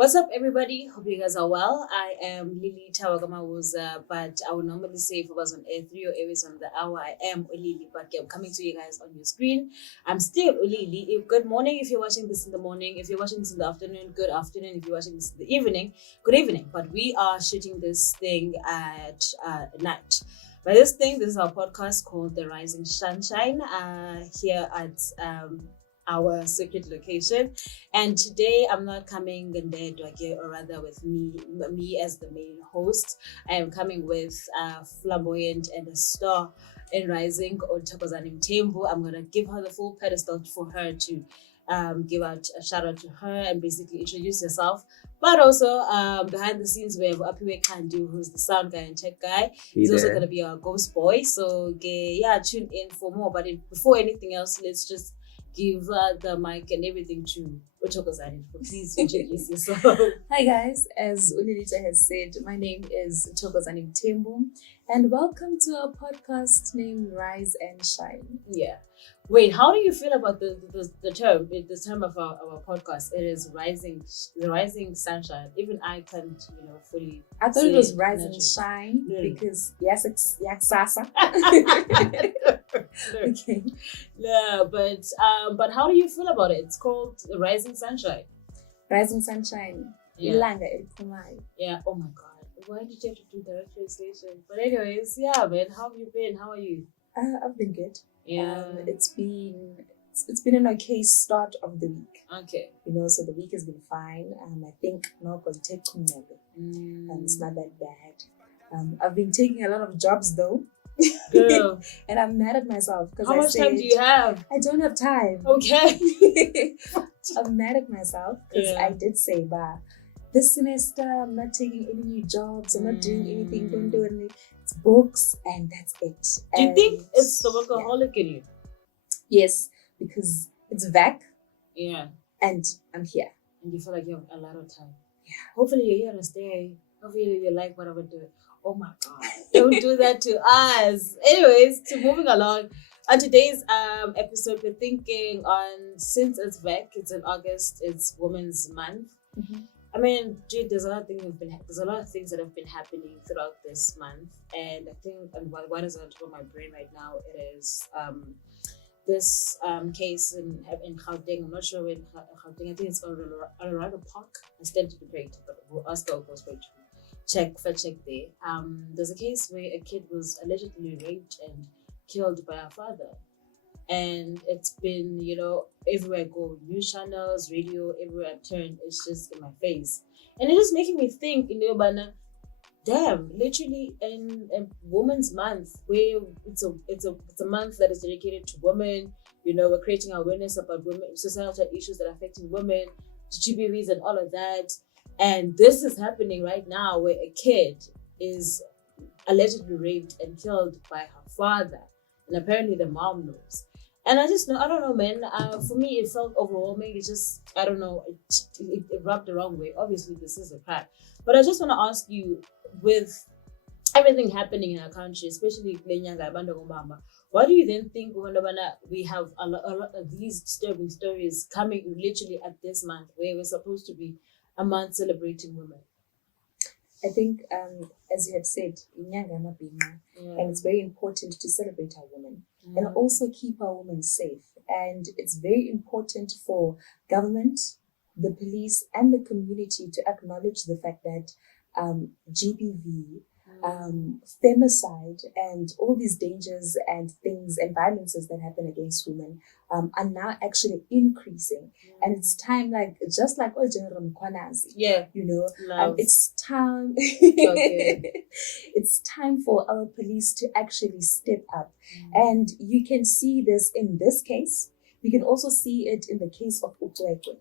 What's up, everybody? Hope you guys are well. I am Lilitha Mahuza, but I would normally say if I was on air 3 or 8 on the hour, I am Ulili, but I'm coming to you guys on your screen. I'm still Ulili. Good morning if you're watching this in the morning. If you're watching this in the afternoon, good afternoon. If you're watching this in the evening, good evening. But we are shooting this thing at night. By this is our podcast called The Rising Sunshine here at our secret location. And today I'm not coming in there, or rather with me as the main host. I am coming with a flamboyant and a star in rising on Thokozani Mthembu. I'm going to give her the full pedestal for her to give out a shout out to her and basically introduce yourself. But also behind the scenes we have Aphiwe Xanti, who's the sound guy and tech guy. He's also going to be our ghost boy. So tune in for more. But before anything else, let's just give the mic and everything to Thokozani. Please introduce yourself. Hi guys, as Lilitha has said, my name is Thokozani Mthembu, and welcome to our podcast named Rise and Shine. Yeah. Wait, how do you feel about the term of our podcast? It is the rising sunshine. Even I can't, fully. I thought it was Rise and Shine because yes, sasa. Okay. Yeah, but how do you feel about it? It's called the Rising Sunshine. Rising Sunshine. Yeah. Yeah. Oh my God. Why did you have to do direct translation? But anyways, yeah, man. How have you been? How are you? I've been good. Yeah. It's been an okay start of the week. Okay. So the week has been fine. I think now going to take it's not that bad. I've been taking a lot of jobs though. Girl. And I'm mad at myself because how much time do you have? I don't have time. Okay. I'm mad at myself because I did say, this semester I'm not taking any new jobs. I'm not doing anything. Don't do anything. It's books and that's it. Do you think it's the workaholic in you? Yes, because it's back. Yeah. And I'm here. And you feel like you have a lot of time. Yeah. Hopefully you're here to stay. Hopefully you like what I'm doing. Oh my God. Don't do that to us. Anyways, moving along. On today's episode, we're thinking on, since it's back, it's in August, it's Women's Month. Mm-hmm. I mean, dude, there's a lot of things that have been happening throughout this month. And I think, and what is on top of my brain right now, it is this case in Gauteng. I'm not sure when Gauteng, I think it's around the park. I stand to be great, but we'll ask our ghost boy to check there. There's a case where a kid was allegedly raped and killed by her father. And it's been, everywhere I go, news channels, radio, everywhere I turn, it's just in my face. And it is making me think, damn, literally in Women's Month, where it's a month that is dedicated to women, we're creating awareness about women, societal issues that are affecting women, GBVs and all of that. And this is happening right now where a kid is allegedly raped and killed by her father. And apparently the mom knows. And I don't know, man. For me, it felt overwhelming. It just, I don't know, it rubbed the wrong way. Obviously, this is a crime. But I just want to ask you, with everything happening in our country, especially why do you then think we have a lot of these disturbing stories coming literally at this month where we're supposed to be a month celebrating women? I think, as you have said, and it's very important to celebrate our women and also keep our women safe. And it's very important for government, the police, and the community to acknowledge the fact that GBV, femicide, and all these dangers and things and violences that happen against women are now actually increasing. And it's time, just like General Mkwanazi. Yeah. It's time. It's time for our police to actually step up. And you can see this in this case. You can also see it in the case of Ukwekwe.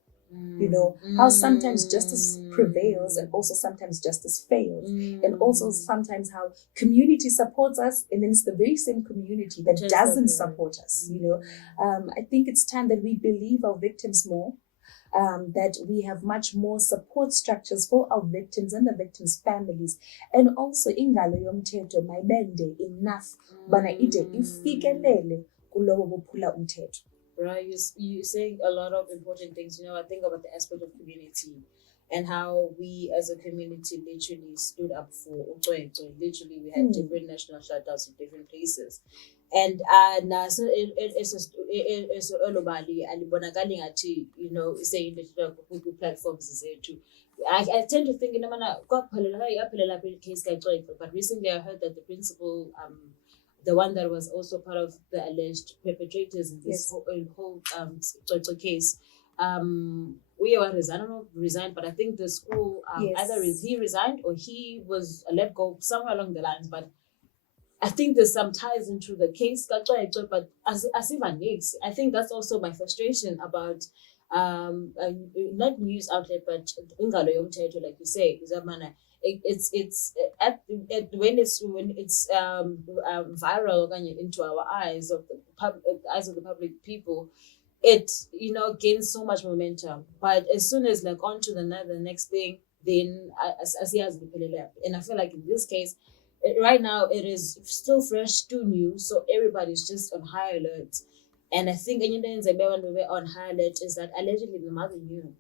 How sometimes justice prevails and also sometimes justice fails. And also sometimes how community supports us and then it's the very same community that doesn't support us. I think it's time that we believe our victims more, that we have much more support structures for our victims and the victims' families. And also ingalo yomthetho mayibende enough bana ide ifikelele kulowo bophula umthetho. Right, you saying a lot of important things. I think about the aspect of community and how we as a community literally stood up for Ucwecwe. Literally, we had different national shutouts in different places. And naso eso olobali alibonakali ngathi, you know, saying that the platforms zethu. I tend to think case but recently I heard that the principal, the one that was also part of the alleged perpetrators in this whole case, we were resigned. I don't know if resigned, but I think the school either he resigned or he was let go somewhere along the lines. But I think there's some ties into the case, but as even needs, I think that's also my frustration about not news outlet, but ingalo yomthetho, like you say, is that man. It's at when it's viral into our eyes of the eyes of the public people, it, you know, gains so much momentum. But as soon as like on to the next thing, then as he has and I feel like in this case, right now it is still fresh, still new, so everybody's just on high alert. And I think when we're on high alert is that allegedly the mother knew.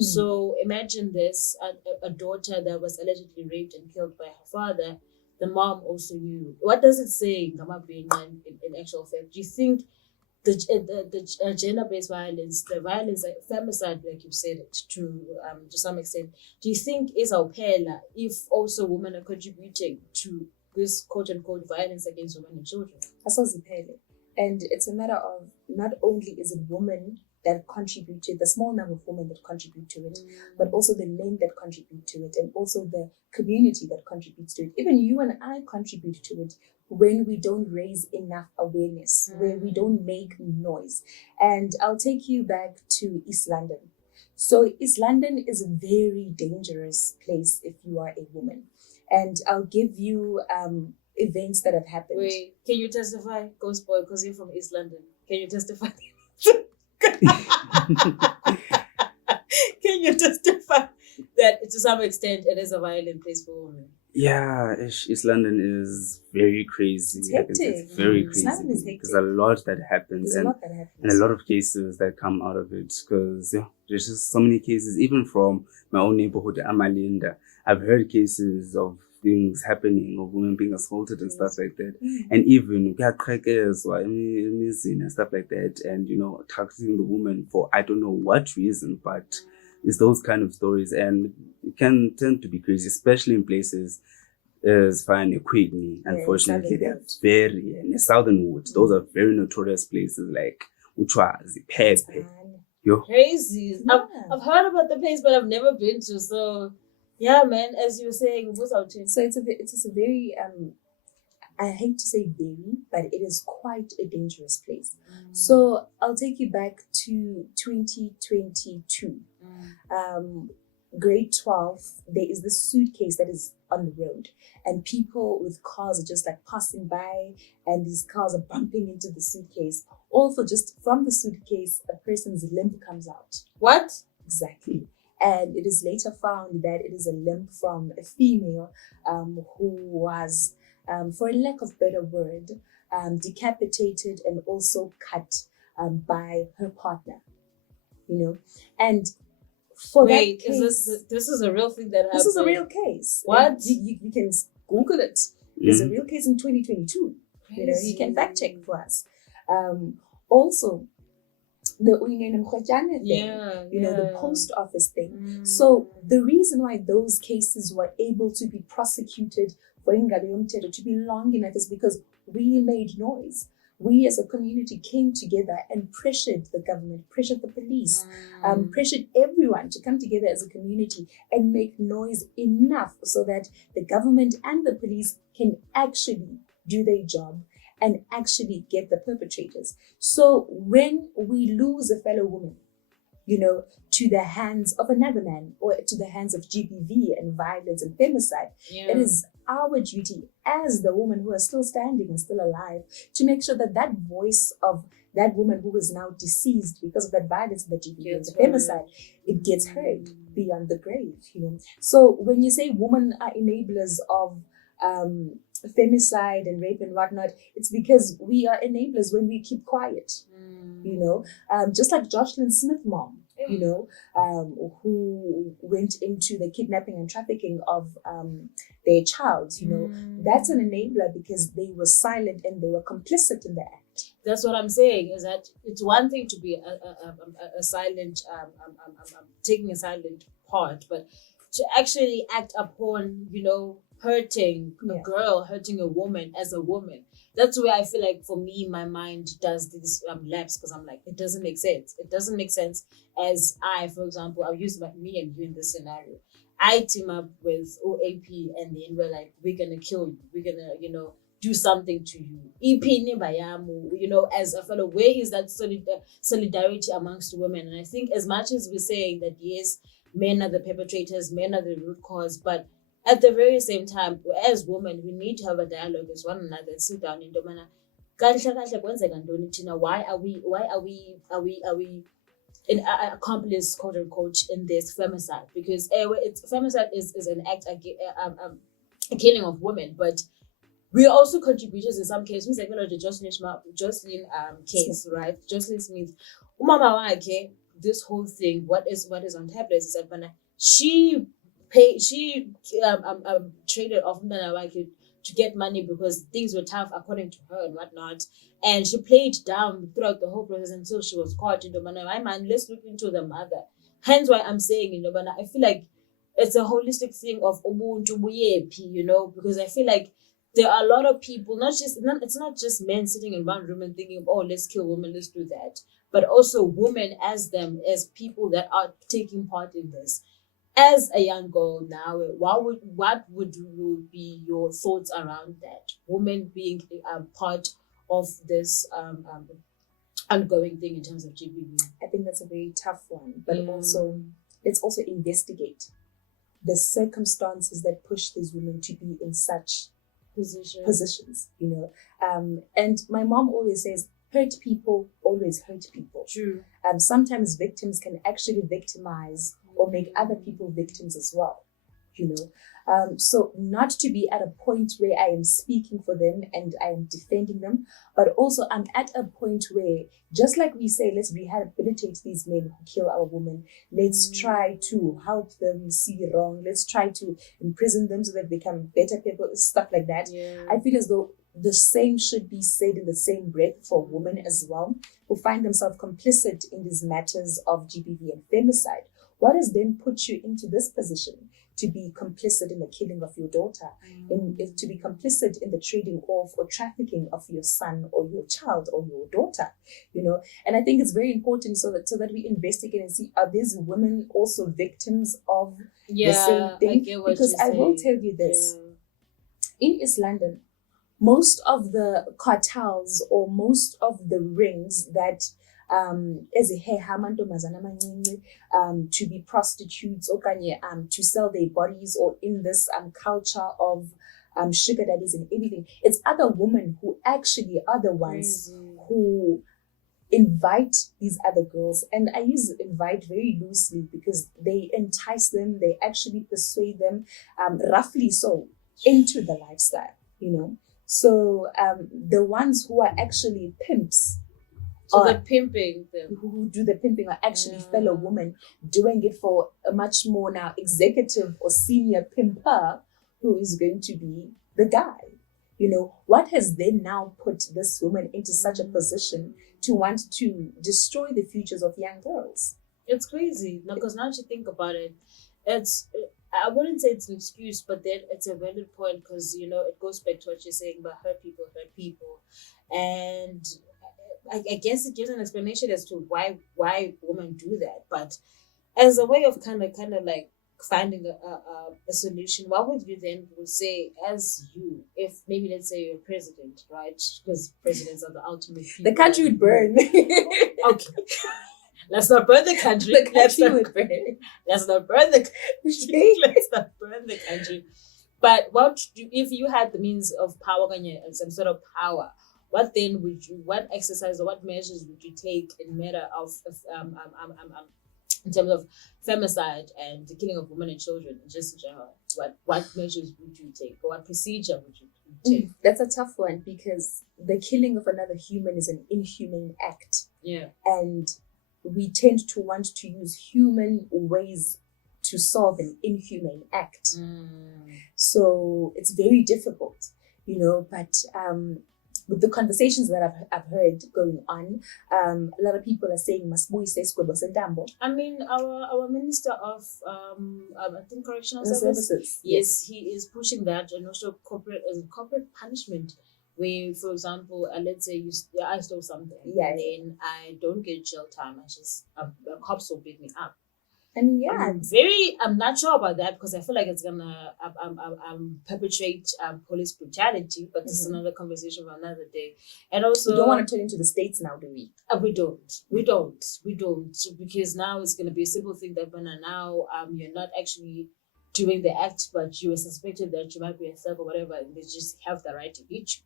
So imagine this, a daughter that was allegedly raped and killed by her father, the mom also knew. What does it say in actual fact? Do you think the gender-based violence, the violence, femicide, like you said it, to some extent, do you think is awuphela if also women are contributing to this quote-unquote violence against women and children? And it's a matter of not only is it women that contributed, the small number of women that contribute to it, but also the men that contribute to it, and also the community that contributes to it. Even you and I contribute to it when we don't raise enough awareness, where we don't make noise. And I'll take you back to East London. So East London is a very dangerous place if you are a woman. And I'll give you events that have happened. Wait, can you testify, Ghost Boy, because you're from East London? Can you testify? Can you testify that to some extent it is a violent place for women? Yeah, East London is very crazy. It's hectic. It's very crazy. There's a lot that happens, and a lot of cases that come out of it, because there's just so many cases, even from my own neighborhood, Amalinda. I've heard cases of things happening, of women being assaulted and stuff like that, and even and stuff like that, and targeting the woman for I don't know what reason, but it's those kind of stories, and it can tend to be crazy, especially in places as fine Equidney. Unfortunately, they're very in the Southern Woods. Those are very notorious places like Uchwazi, Pepe. Crazy. Yeah. I've heard about the place, but I've never been to. So yeah, man, as you were saying, what's out here? So it's a very I hate to say very, but it is quite a dangerous place. So I'll take you back to 2022. Grade 12, there is this suitcase that is on the road, and people with cars are just like passing by, and these cars are bumping into the suitcase. Also, just from the suitcase, a person's limb comes out. What? Exactly. And it is later found that it is a limb from a female who was, for a lack of better word, decapitated and also cut by her partner. And for that case, this is a real thing that happened? This is a real case. What? You can Google it. There's a real case in 2022. You can fact check for us. Also, the thing, the post office thing. So the reason why those cases were able to be prosecuted for to be long enough is because we made noise. We as a community came together and pressured the government, pressured the police, pressured everyone to come together as a community and make noise enough so that the government and the police can actually do their job and actually get the perpetrators. So when we lose a fellow woman, to the hands of another man or to the hands of GBV and violence and femicide, it is our duty as the woman who are still standing and still alive to make sure that that voice of that woman who is now deceased because of that violence and the GBV and the femicide, it gets heard beyond the grave. So when you say women are enablers of femicide and rape and whatnot, it's because we are enablers when we keep quiet. Just like Jocelyn Smith mom, you know, who went into the kidnapping and trafficking of their child, you know, that's an enabler because they were silent and they were complicit in the act. That's what I'm saying, is that it's one thing to be a silent, taking a silent part, but to actually act upon, you know, hurting a girl, hurting a woman as a woman. That's where I feel like, for me, my mind does this lapse, because I'm like, it doesn't make sense. It doesn't make sense. As for example, I'll use me and you in this scenario. I team up with OAP and then we're like, we're going to kill you. We're going to, you know, do something to you. You know, as a fellow, where is that solidarity amongst women? And I think as much as we're saying that, yes, men are the perpetrators, men are the root cause, but at the very same time, as women, we need to have a dialogue with one another and sit down in domana. Why are we in accomplice, quote unquote, in this femicide? Because femicide is an act, a killing of women, but we are also contributors in some cases. Like the Jocelyn case, right? Jocelyn Smith, this whole thing. What is on tablets is that she traded off to get money because things were tough according to her and whatnot, and she played down throughout the whole process until she was caught. Let's look into the mother. Hence why I'm saying, I feel like it's a holistic thing of ubuntu, you know, because I feel like there are a lot of people, it's not just men sitting in one room and thinking, oh, let's kill women, let's do that, but also women as people that are taking part in this. As a young girl now, what would be your thoughts around that? Women being part of this ongoing thing in terms of GBV? I think that's a very tough one, but also let's also investigate the circumstances that push these women to be in such positions, you know. And my mom always says, hurt people always hurt people. True. Sometimes victims can actually victimize or make other people victims as well, you know. So not to be at a point where I am speaking for them and I am defending them, but also I'm at a point where, just like we say, let's rehabilitate these men who kill our women. Let's try to help them see wrong. Let's try to imprison them so that they become better people, stuff like that. Yeah. I feel as though the same should be said in the same breath for women as well, who find themselves complicit in these matters of GBV and femicide. What has then put you into this position to be complicit in the killing of your daughter, to be complicit in the trading off or trafficking of your son or your child or your daughter, you know? And I think it's very important so that we investigate and see, are these women also victims of the same thing? Because I will tell you this, in East London, most of the cartels or most of the rings that to be prostitutes or to sell their bodies, or in this culture of sugar daddies and everything, it's other women who actually are the ones who invite these other girls. And I use invite very loosely because they entice them, they actually persuade them, roughly so, into the lifestyle, you know. So the ones who are actually pimps, so the pimping, who do the pimping, are actually fellow women doing it for a much more now executive or senior pimper who is going to be the guy. You know, what has then now put this woman into such a position to want to destroy the futures of young girls? It's crazy. Because now that you think about it, I wouldn't say it's an excuse, but then it's a valid point, because, you know, it goes back to what you're saying about hurt people. And I guess it gives an explanation as to why women do that. But as a way of kind of like finding a solution, what would you then say, as you, if maybe let's say you're president, right? Because presidents are the ultimate people. The country would burn. Okay. Let's not burn the country. Let's not burn the country. But if you had the means of power and some sort of power, what exercise or what measures would you take in matter of in terms of femicide and the killing of women and children, just in general? What measures would you take, or what procedure would you take? That's a tough one, because the killing of another human is an inhumane act. Yeah. And we tend to want to use human ways to solve an inhumane act. So it's very difficult, but with the conversations that I've heard going on, a lot of people are saying Masbuyise Skwebo Sentambo. I mean, our Minister of I think Correctional Services. Yes, he is pushing that, and also corporate punishment. Where, for example, let's say I stole something, and then I don't get jail time. The cops will beat me up. I mean, I'm not sure about that, because I feel like it's gonna perpetrate police brutality, but this is another conversation for another day. And also, we don't want to turn into the States now, do we? We don't, because now it's gonna be a simple thing that now you're not actually doing the act, but you were suspected that you might be a thug or whatever, and they just have the right to beat you.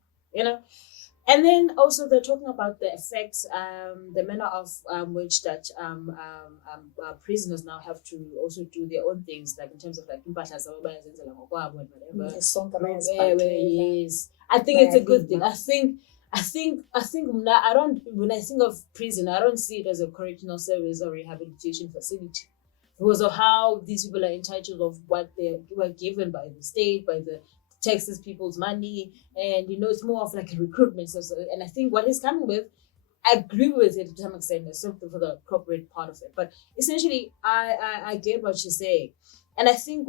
And then also they're talking about the effects, the manner of which that prisoners now have to also do their own things, like in terms of like impahla zabo bayazenza ngokwabo and whatever. Yes, I think it's a good thing. I think when I think of prison, I don't see it as a correctional service or rehabilitation facility, because of how these people are entitled of what they were given by the state, by the taxes, people's money, and it's more of like a recruitment. So, and I think what he's coming with, I agree with it to some extent, except for the corporate part of it. But essentially, I get what you're saying, and I think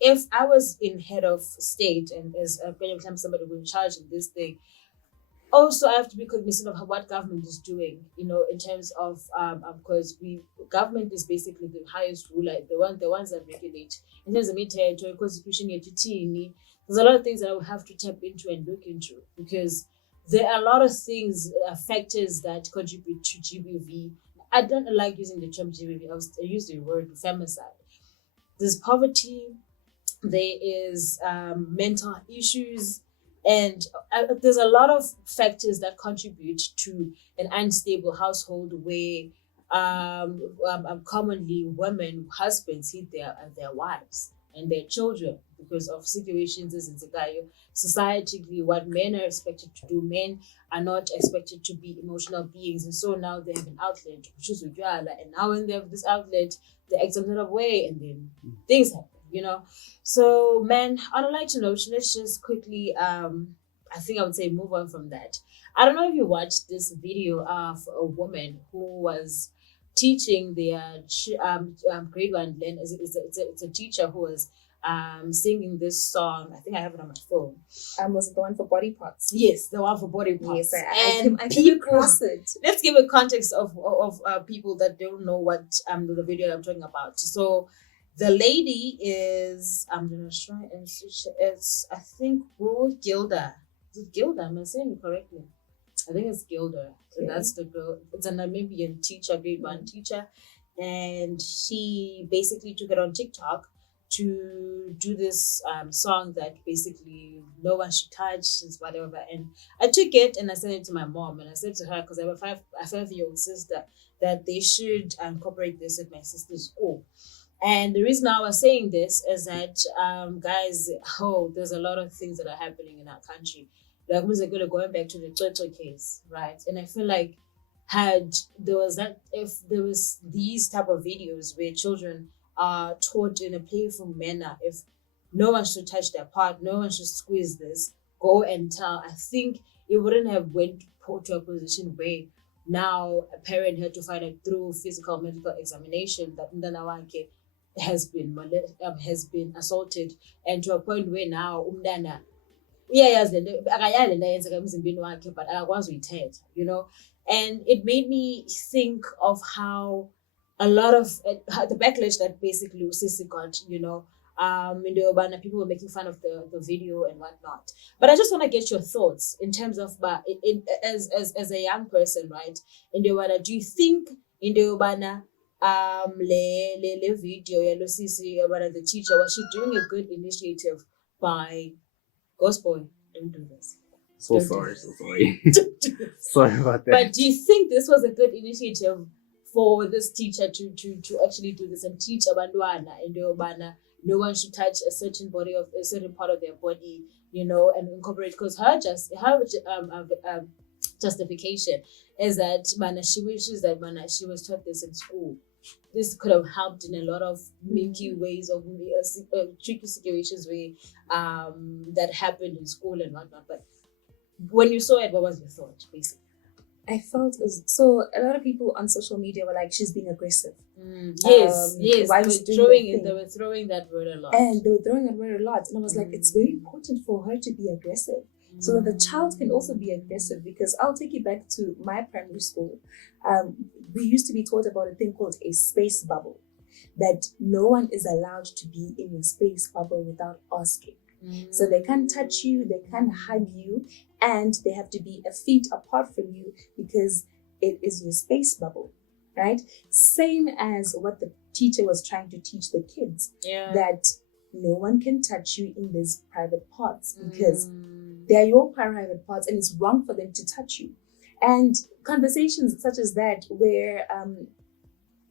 if I was in head of state and as somebody who in charge in this thing, also I have to be cognizant of what government is doing, in terms of because government is basically the highest ruler, the ones that regulate in terms of military constitution. There's a lot of things that I will have to tap into and look into, because there are a lot of things, factors that contribute to GBV. I don't like using the term GBV. I use the word femicide. There's poverty, there is mental issues, and there's a lot of factors that contribute to an unstable household where commonly women, husbands hit their wives and their children because of situations as in Zagayo. Societally, what men are expected to do, men are not expected to be emotional beings, and so now they have an outlet to choose with and now when they have this outlet, they act some sort of way, and then things happen, So, man, on a lighter note, let's just quickly, I think I would say move on from that. I don't know if you watched this video of a woman who was teaching their grade 1 learn. It's a teacher who was singing this song. I think I have it on my phone. Was it the one for body parts? Yes, the one for body parts. Yes, I came across it. Let's give a context of people that don't know what the video I'm talking about. So the lady is, I'm gonna try and switch. It's, I think, Gilda. Is it Gilda? Am I saying it correctly? I think it's Gilda. Okay. That's the girl. It's a Namibian teacher, grade 1 teacher, and she basically took it on TikTok to do this song that basically no one should touch, whatever. And I took it and I sent it to my mom, and I said to her, because I have a 5-year-old sister, that they should incorporate this at my sister's school. And the reason I was saying this is that, guys, there's a lot of things that are happening in our country. Like, going back to the Toto case, right? And I feel like if there was these type of videos where children are taught in a playful manner, if no one should touch their part, no one should squeeze this, go and tell, I think it wouldn't have went to a position where now a parent had to find out through physical medical examination that Ndanawanke has been assaulted, and to a point where now umdana but and it made me think of how a lot of the backlash that basically Usisi got, people were making fun of the video and whatnot. But I just want to get your thoughts in terms of as a young person, right? Do you think le video the teacher, was she doing a good initiative by Ghostboy? Don't do this. So sorry. Sorry about that. But do you think this was a good initiative for this teacher to actually do this and teach abantwana and no one should touch a certain part of their body, and incorporate, because her justification is that she wishes that she was taught this in school. This could have helped in a lot of milky ways of tricky situations where that happened in school and whatnot. But when you saw it, what was your thought, basically? I felt so. A lot of people on social media were like, "She's being aggressive." Yes. They were throwing that word a lot, and I was like, it's very important for her to be aggressive, so that the child can also be aggressive. Because I'll take you back to my primary school. We used to be taught about a thing called a space bubble, that no one is allowed to be in a space bubble without asking. So they can't touch you, they can't hug you, and they have to be a feet apart from you because it is your space bubble, right? Same as what the teacher was trying to teach the kids, that no one can touch you in these private parts because they are your private parts and it's wrong for them to touch you. And conversations such as that, where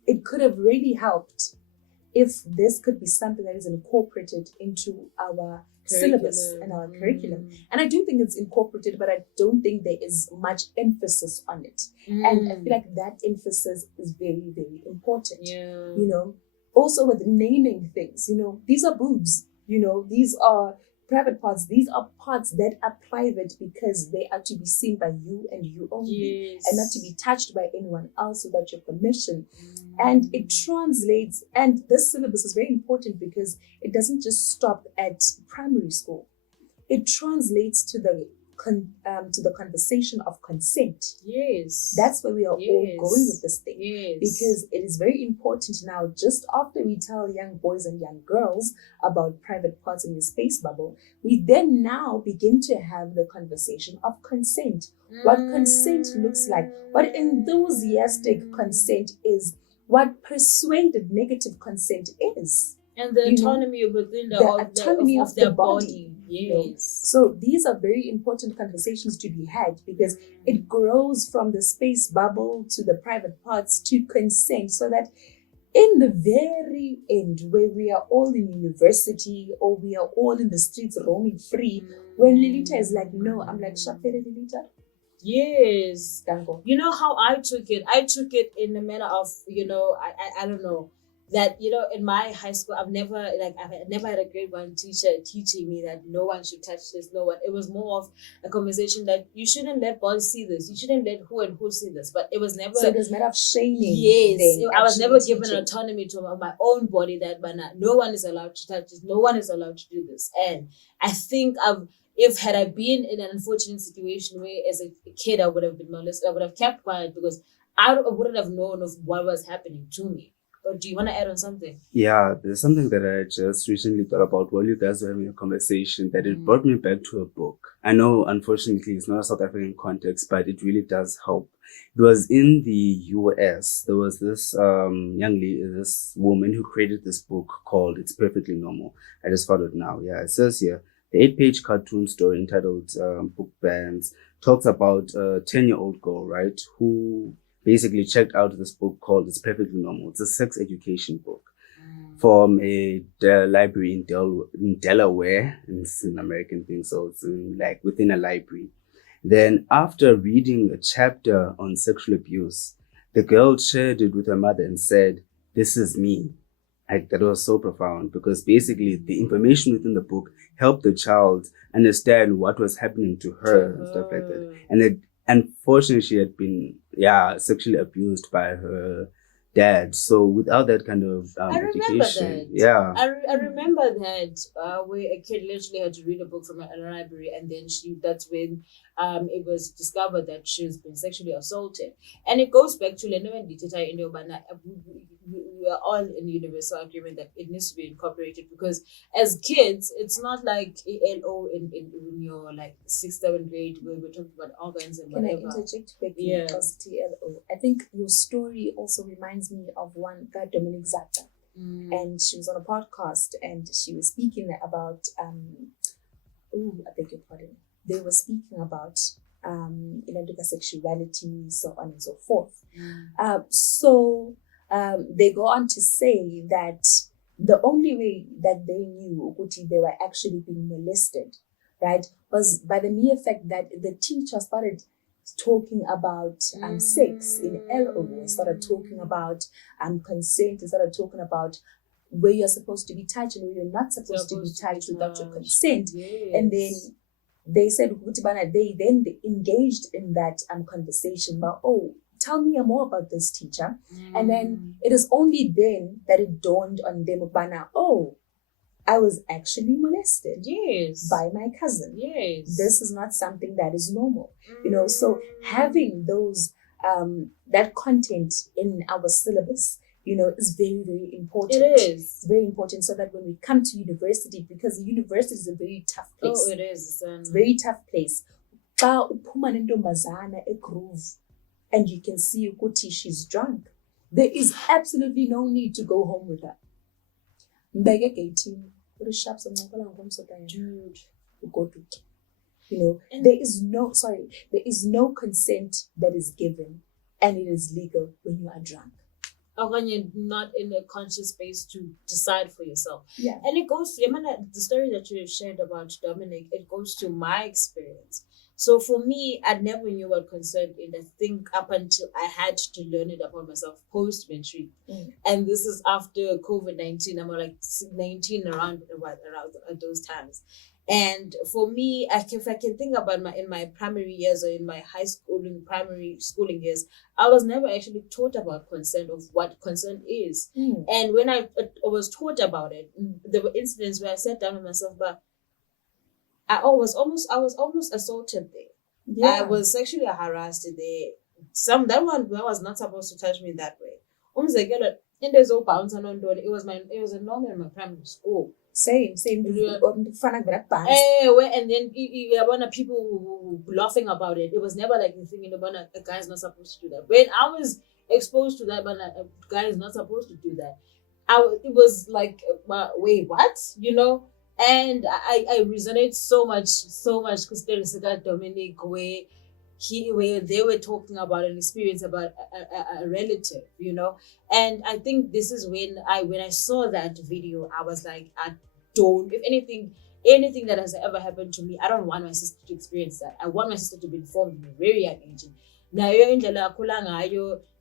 it could have really helped if this could be something that is incorporated into our syllabus and our curriculum. And I do think it's incorporated, but I don't think there is much emphasis on it. And I feel like that emphasis is very, very important. You know, also with naming things, you know, these are boobs, you know, these are private parts, these are parts that are private because they are to be seen by you and you only, and not to be touched by anyone else without your permission. And it translates, and this syllabus is very important because it doesn't just stop at primary school. It translates to the conversation of consent. That's where we are all going with this thing. Because it is very important now, just after we tell young boys and young girls about private parts in your space bubble, we then now begin to have the conversation of consent. What consent looks like, what enthusiastic consent is, what persuaded negative consent is. And the autonomy within the autonomy of their body. So these are very important conversations to be had, because it grows from the space bubble to the private parts to consent, so that in the very end, where we are all in university or we are all in the streets roaming free, when Lilitha is like, no, I'm like, Shapere Lilitha. Yes. You know how I took it? I took it in the manner of, you know, I don't know, that, you know, in my high school, I've never had a grade 1 teacher teaching me that no one should touch this, no one. It was more of a conversation that you shouldn't let boys see this, you shouldn't let who and who see this, but it was never. So it was matter of shaming. Yes, I was never given autonomy to my own body, that no one is allowed to touch this, no one is allowed to do this. And I think had I been in an unfortunate situation where as a kid I would have been molested, I would have kept quiet, because I wouldn't have known of what was happening to me. Or do you want to add on something? Yeah, there's something that I just recently thought about while you guys were having a conversation, that it brought me back to a book. I know, unfortunately, it's not a South African context, but it really does help. It was in the US. There was this this woman who created this book called It's Perfectly Normal. I just found it now. Yeah, it says here, the 8-page cartoon story entitled Book Bans talks about a 10-year-old girl, right, who basically checked out this book called It's Perfectly Normal. It's a sex education book from a library in Delaware. It's an American thing, so it's like within a library. Then after reading a chapter on sexual abuse, the girl shared it with her mother and said, "This is me." That was so profound, because basically the information within the book helped the child understand what was happening to her and stuff like that. And unfortunately, she had been sexually abused by her dad. So without that kind of education, I remember that where a kid literally had to read a book from a library, and then that's when it was discovered that she was being sexually assaulted. And it goes back to we are all in universal agreement that it needs to be incorporated, because as kids, it's not like ELO in your like 6th, 7th grade where we're talking about organs and whatever. Can I interject quickly? Because TLO, I think your story also reminds me of one that Dominic Zata, and she was on a podcast and she was speaking about I beg your pardon. They were speaking about sexuality, so on and so forth. They go on to say that the only way that they knew they were actually being molested, right, was by the mere fact that the teacher started talking about sex in LO. It started talking about consent. It started talking about where you're supposed to be touched and where you're not supposed to be touched without your consent. Yes. And then they said, they then engaged in that conversation about, oh, tell me more about this, teacher. And then it is only then that it dawned on them, oh, I was actually molested by my cousin. Yes. This is not something that is normal. You know, so having those that content in our syllabus, you know, is very, very important. It is. It's very important so that when we come to university, because university is a very tough place. Oh, it is. It's a very tough place. Xa uphuma nentombazana egroove and you can see ukuthi she's drunk, there is absolutely no need to go home with her. Mbeke gating, dude, go to, you know, there is no consent that is given, and it is legal when you are drunk. Or when you're not in a conscious space to decide for yourself. Yeah. And it goes to, the story that you shared about Dominic, it goes to my experience. So for me, I never knew what consent is. I think up until I had to learn it upon myself post-matric. And this is after COVID-19. I'm like 19 around those times. And for me, if I can think about in my primary years or in my primary schooling years, I was never actually taught about consent, of what consent is. And when I was taught about it, there were incidents where I sat down with myself, but I was almost assaulted there. Yeah. I was sexually harassed there. That one was not supposed to touch me that way. It was a norm in my primary school. Same. And then people laughing about it. It was never like the thing, a guy's not supposed to do that. When I was exposed to that, but a guy is not supposed to do that, it was like, wait, what? You know? And I resonate so much because there is a guy, Dominic, where they were talking about an experience about a relative, you know. And I think this is when I saw that video, I was like, if anything that has ever happened to me, I don't want my sister to experience that. I want my sister to be informed from a very young age. Now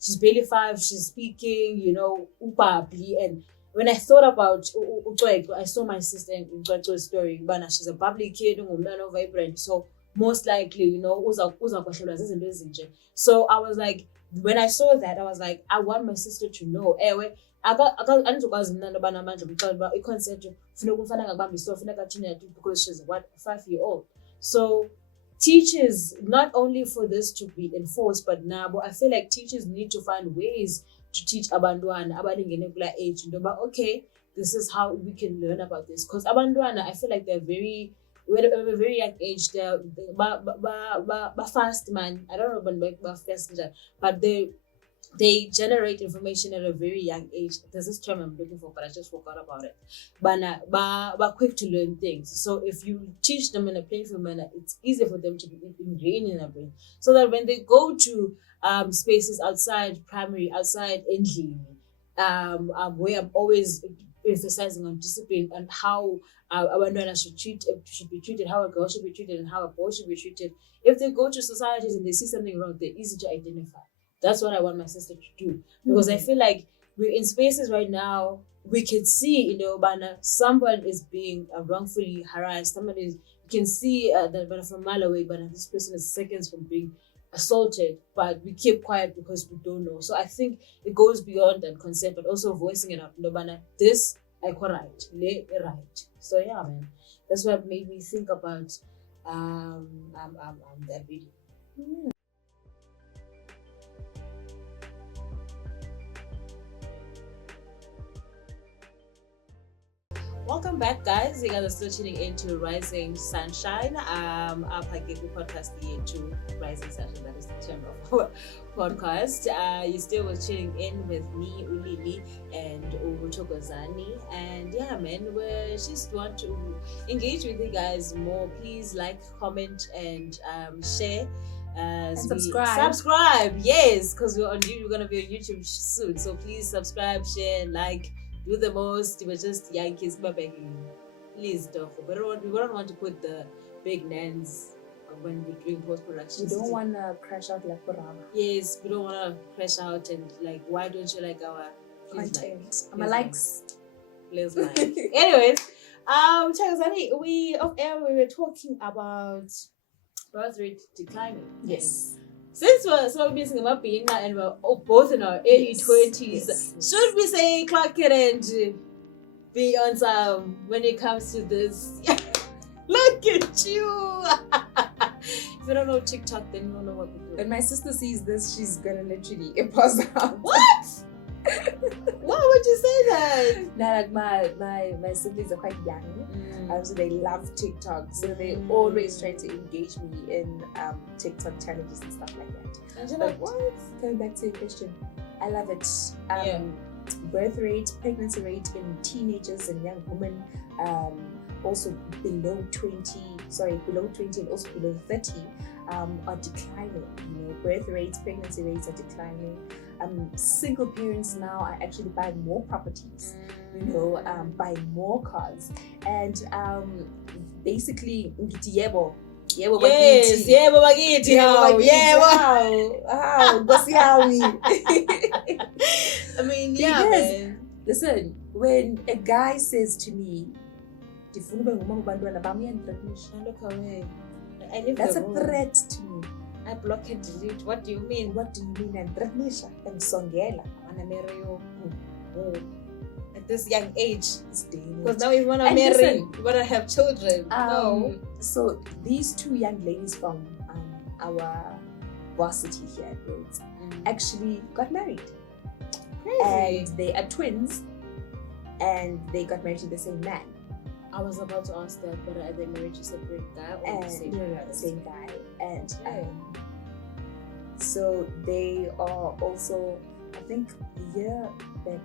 she's barely 5, she's speaking, you know, and when I thought about I saw my sister in Uqweqwe's story, she's a bubbly kid, vibrant, so most likely, you know, so I was like, when I saw that, I was like, I want my sister to know, because she's 5-year-old. So teachers, not only for this to be enforced, but now I feel like teachers need to find ways to teach abantwana abalingene kula age, okay, this is how we can learn about this, because abantwana, I feel like they're at a very young age, they're fast, man. I don't know about fast, but they generate information at a very young age. There's this term I'm looking for, but I just forgot about it. But quick to learn things. So if you teach them in a playful manner, it's easier for them to be ingrained in their brain, so that when they go to spaces outside primary, outside endlini, where I'm always emphasizing on discipline and how abantwana should be treated, how a girl should be treated, and how a boy should be treated. If they go to societies and they see something wrong, they're easy to identify. That's what I want my sister to do, because I feel like we're in spaces right now. We can see, you know, someone is being wrongfully harassed. You can see that from a mile away, but this person is seconds from being assaulted, but we keep quiet because we don't know. So I think it goes beyond that consent, but also voicing it out. This I correct, right. So yeah, man, that's what made me think about that video. Welcome back, guys. You guys are still tuning into Rising Sunshine. Our podcast year 2 Rising Sunshine. That is the term of our podcast. You still was tuning in with me, Ulili, and Thokozani. And yeah, man, we just want to engage with you guys more. Please like, comment, and share. And subscribe. Yes, because we're gonna be on YouTube soon. So please subscribe, share, like. Do the most. We're just Yankees, but begging. Please, don't. We don't want to put the big names when we're doing post-production. We don't want to crash out like Burama. Yes, we don't want to crash out and like, why don't you like our Content. I'm a likes. Please like. Anyways, Thokozani, we were talking about birth rate declining. Yes. Since we're missing about being and we're both in our early 20s, should we say clock it and be on some when it comes to this? Look at you! If you don't know TikTok, then you don't know what we do. When my sister sees this, she's gonna literally pause out. What? Why would you say that? Now, like my siblings are quite young, so they love TikTok. So they always try to engage me in TikTok challenges and stuff like that. And you're like, what? Going back to your question, I love it. Birth rate, pregnancy rate in teenagers and young women, also below 20 and also below 30 are declining. You know, birth rates, pregnancy rates are declining. Single parents now are actually buying more properties, you know, buying more cars, and basically, yebo. Yes, yebo bakithi. I mean, yeah, man. Listen, when a guy says to me, look away. That's a threat to me. I block and delete. What do you mean? What do you mean? And threatnisha and songela. Wanna marry you at this young age? Because now you wanna and marry, listen, you wanna have children. No. So these two young ladies from our varsity here at Rhodes actually got married. Crazy. And they are twins, and they got married to the same man. I was about to ask that, but are they married to a separate guy or the same guy? No, the same guy. And so they are also, I think, they're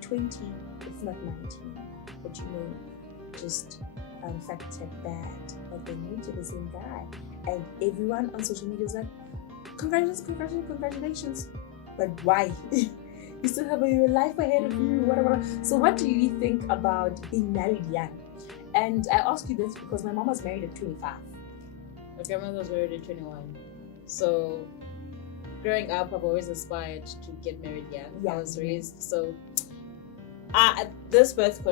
20, if not 19. But you know, just fact check that. But they're married to the same guy. And everyone on social media is like, congratulations. But why? You still have your life ahead of you, whatever. So what do you think about being married young? And I ask you this because my mom was married at 25. My grandmother was married at 21. So growing up, I've always aspired to get married young. I was raised so. This birth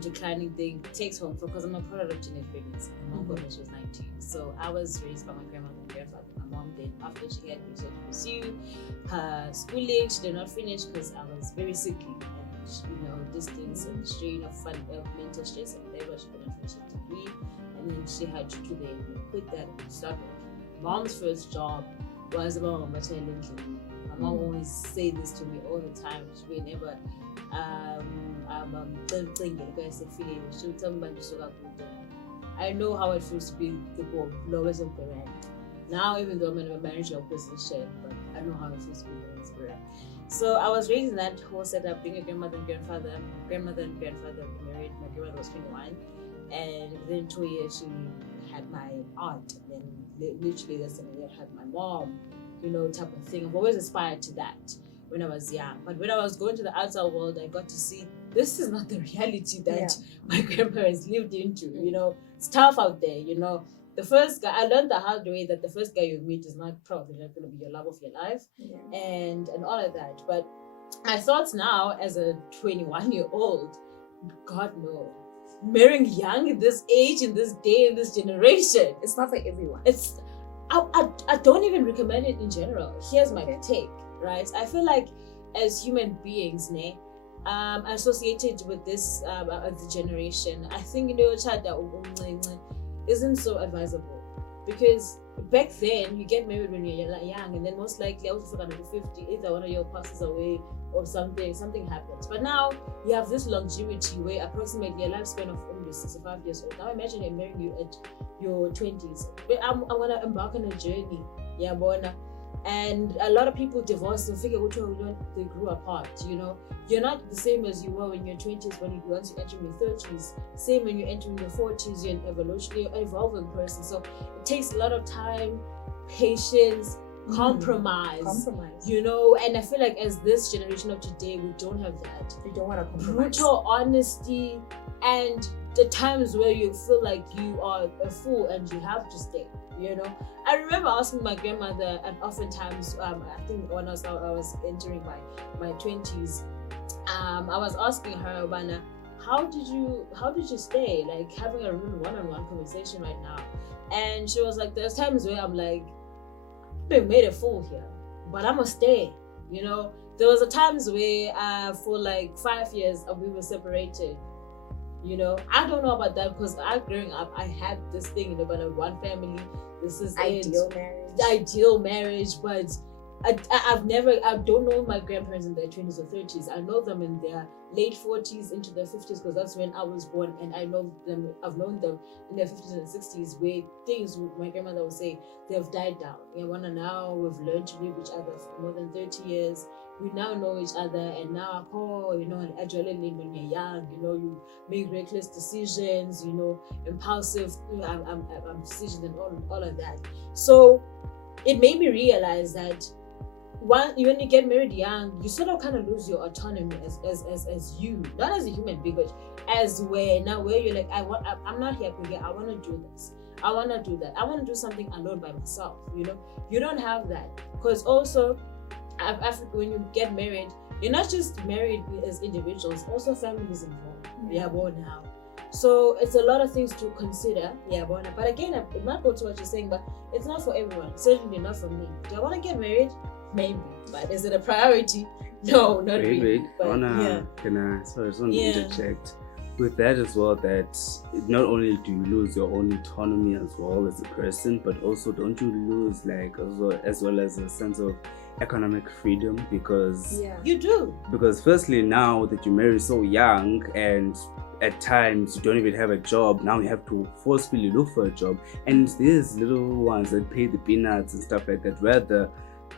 declining thing takes home because I'm a product of genetic pregnancy. My mom got when she was 19. So I was raised by my grandmother and grandfather. My mom then, after she had research to pursue her schooling, she did not finish because I was very sickly. You know, distance and strain of mental stress and whatever, she couldn't finish her degree, and then she had to then quit that and start working. Mom's first job was about my mom always say this to me all the time. She never she would tell me about the I know how it feels to be the lowest of the rank. Now, even though I'm in a managerial position, but I know how it feels to be the lowest of the rank. So I was raised in that whole setup, being a grandmother and grandfather. My grandmother and grandfather were married. My grandmother was 21, and within 2 years she had my aunt. And then literally less than a year had my mom, you know, type of thing. I've always aspired to that when I was young. But when I was going to the outside world, I got to see this is not the reality that my grandparents lived into. You know, it's tough out there. You know. The first guy, I learned the hard way that the first guy you meet is not probably not going to be your love of your life, and all of that. But my thoughts now, as a 21-year-old, God no, marrying young at this age, in this day, in this generation, it's not for everyone. I don't even recommend it in general. Here's my take, right? I feel like as human beings, associated with this the generation, I think isn't so advisable, because back then you get married when you're young, and then most likely also at 50 either one of your passes away or something happens. But now you have this longevity where approximately a lifespan of only 65 years old. Now imagine I'm marrying you at your 20s. I want to embark on a journey, and a lot of people divorce and figure which one they grew apart. You know, you're not the same as you were in your 20s once you enter your 30s. Same when you enter your 40s, you're an evolving person. So it takes a lot of time, patience, compromise. You know, and I feel like as this generation of today, we don't have that. We don't want to compromise. Brutal honesty, and the times where you feel like you are a fool and you have to stay, you know. I remember asking my grandmother, and oftentimes, I think when I was entering my 20s, I was asking her, Bana, how did you stay? Like, having a real one-on-one conversation right now. And she was like, there's times where I'm like, I've been made a fool here, but I'm gonna stay, you know. There was a times where for like 5 years we were separated, you know. I don't know about that because growing up, I had this thing, you know, about one family. This is ideal marriage. Ideal marriage, but I don't know my grandparents in their 20s or 30s. I know them in their late 40s into their 50s because that's when I was born, and I've known them in their 50s and 60s, where things my grandmother would say they've died down. Now we've learned to live with each other for more than 30 years. We now know each other, and now, you know, and adrenaline when you're young, you know, you make reckless decisions, you know, impulsive decisions and all of that. So it made me realize that when you get married young, you sort of kind of lose your autonomy as you, not as a human being, but as where you're like, I'm not here, I want to do this, I want to do that, I want to do something alone by myself, you know. You don't have that, because also Africa, when you get married, you're not just married as individuals, also families involved. Yeah, born now. So it's a lot of things to consider. Yeah, but again, I'm not going to what you're saying, but it's not for everyone. Certainly not for me. Do I want to get married? Maybe, but is it a priority? No, not really. Wait. I just want to interject with that as well, that not only do you lose your own autonomy as well as a person, but also don't you lose as well as a sense of economic freedom, because you do. Because firstly, now that you marry so young and at times you don't even have a job, now you have to forcefully look for a job, and there's little ones that pay the peanuts and stuff like that. Rather,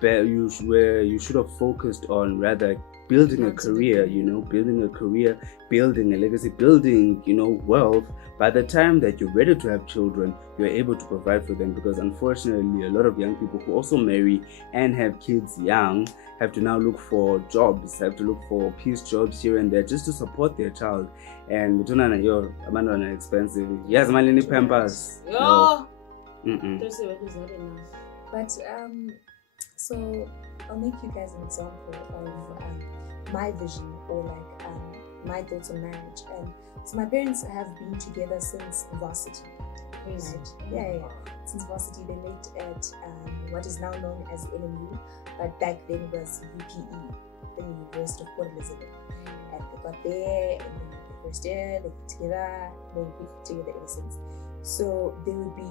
you should have focused on rather building a career, you know, building a legacy, building, you know, wealth. By the time that you're ready to have children, you're able to provide for them, because unfortunately a lot of young people who also marry and have kids young have to now look for jobs, have to look for piece jobs here and there just to support their child. And your amount are expensive. Yes, my pampers. No. But so I'll make you guys an example of my vision, or like my thoughts on marriage. And so my parents have been together since varsity. Right? Yeah. Since varsity, they met at what is now known as NMU, but back then was UPE, the University of Port Elizabeth. And they got there, and then the first year they got together, they've been together ever since. So they would be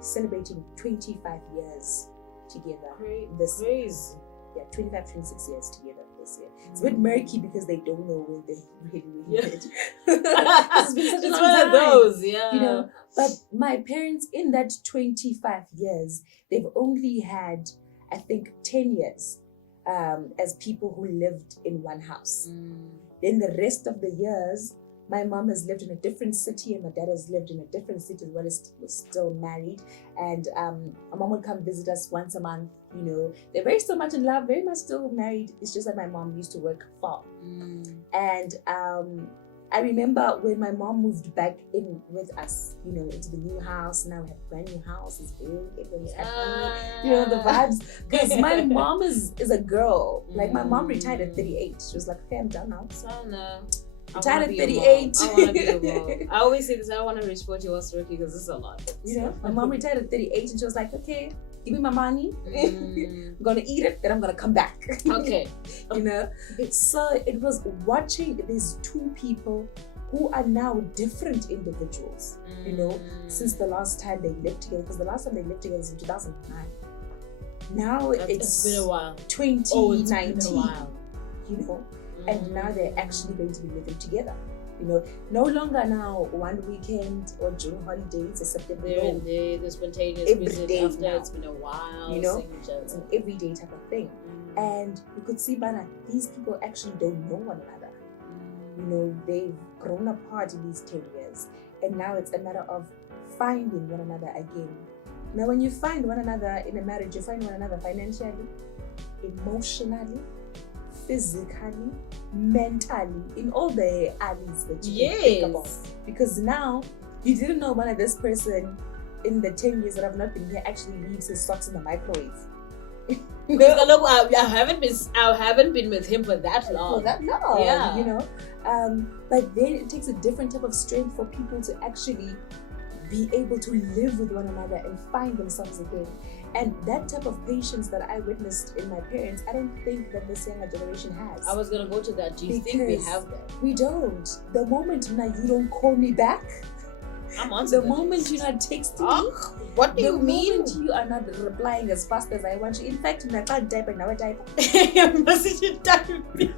celebrating 25 years together. Crazy. Yeah, 25, 26 years together this year. It's a bit murky because they don't know when they really met. It's been such a long one time, of those, yeah. You know, but my parents, in that 25 years, they've only had, I think, 10 years as people who lived in one house. Then the rest of the years, my mom has lived in a different city and my dad has lived in a different city as well, as was still married. And my mom would come visit us once a month. You know, they're very still much in love, very much still married. It's just that my mom used to work far. And I remember when my mom moved back in with us, you know, into the new house. Now we have a brand new house. It's big. Everyone's happy. You know, the vibes. Because my mom is a girl. Like, my mom retired at 38. She was like, okay, I'm done now. Retired at 38. I want to be a mom. I always say this, I want to reach 40 was rookie because this is a lot. You know, my mom retired at 38 and she was like, okay, give me my money. I'm going to eat it, then I'm going to come back. Okay. You know? So it was watching these two people who are now different individuals, you know, since the last time they lived together. Because the last time they lived together was in 2009. Now it's been a while. 2019. Oh, it's been a while. You know? And now they're actually going to be living together. You know, no longer now one weekend or during holidays or September. The spontaneous visit after now. It's been a while. You know, it's an everyday type of thing. And you could see, Bana, these people actually don't know one another. You know, they've grown apart in these 10 years. And now it's a matter of finding one another again. Now, when you find one another in a marriage, you find one another financially, emotionally, physically, mentally, in all the alleys that you can think about. Because now, you didn't know one of this person in the 10 years that I've not been here actually leaves his socks in the microwave. I haven't been with him for that long. Yeah. You know. But then it takes a different type of strength for people to actually be able to live with one another and find themselves again. And that type of patience that I witnessed in my parents, I don't think that this younger generation has. I was gonna go to that. Do you think we have that? We don't. The moment now you don't call me back, I'm on the moment you're not texting me, what do you mean? The moment you are not replying as fast as I want you. In fact, I can't type and now I type. Message you type me.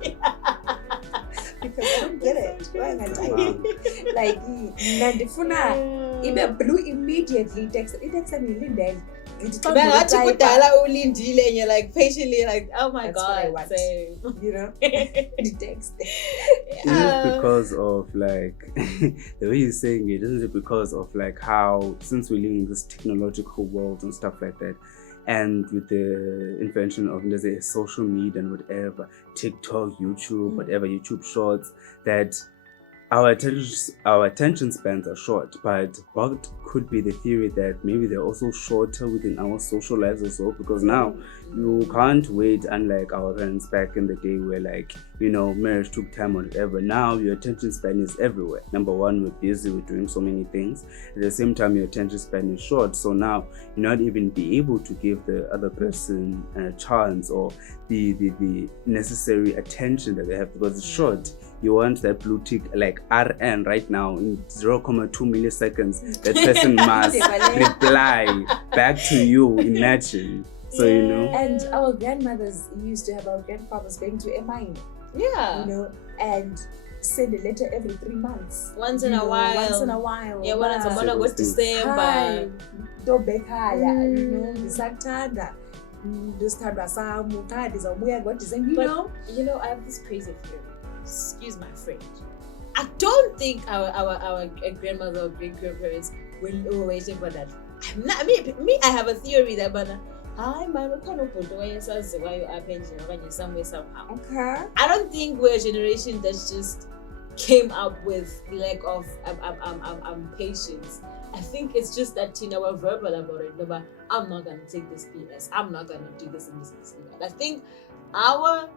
Because I don't get it. Why am I typing? Like, Nandifuna, Ibe Blue immediately texted me, Linda. And you're like patiently like, oh my God, same. You know, the text. Is it because of like the way you're saying it? Isn't it because of like how, since we live in this technological world and stuff like that, and with the invention of, let's say, social media and TikTok, YouTube, whatever, YouTube Shorts, that our attention spans are short, but what could be the theory that maybe they're also shorter within our social lives as well? Because now you can't wait, unlike our parents back in the day where, like, you know, marriage took time or whatever. Now your attention span is everywhere. Number one, we're busy, we're doing so many things. At the same time, your attention span is short. So now you're not even be able to give the other person a chance or the necessary attention that they have, because it's short. You want that blue tick like RN right now in 0.2 milliseconds. That person must reply back to you. Imagine. So, you know. And our grandmothers used to have our grandfathers going to a mine. Yeah. You know, and send a letter every 3 months. Once in a while. Yeah, when it's a mother goes to say, but Dobekaya, you know, Disatanda. You know, I have this crazy theory. Excuse my French. I don't think our grandmother or great grandparents were waiting for that. I have a theory that, but hi, man, what kind of photo why you are painting somewhere somehow. Okay. I don't think we're a generation that just came up with lack of patience. I think it's just that, you know, we're verbal about it. But I'm not gonna take this BS. I'm not gonna do this and this and this and that. I think our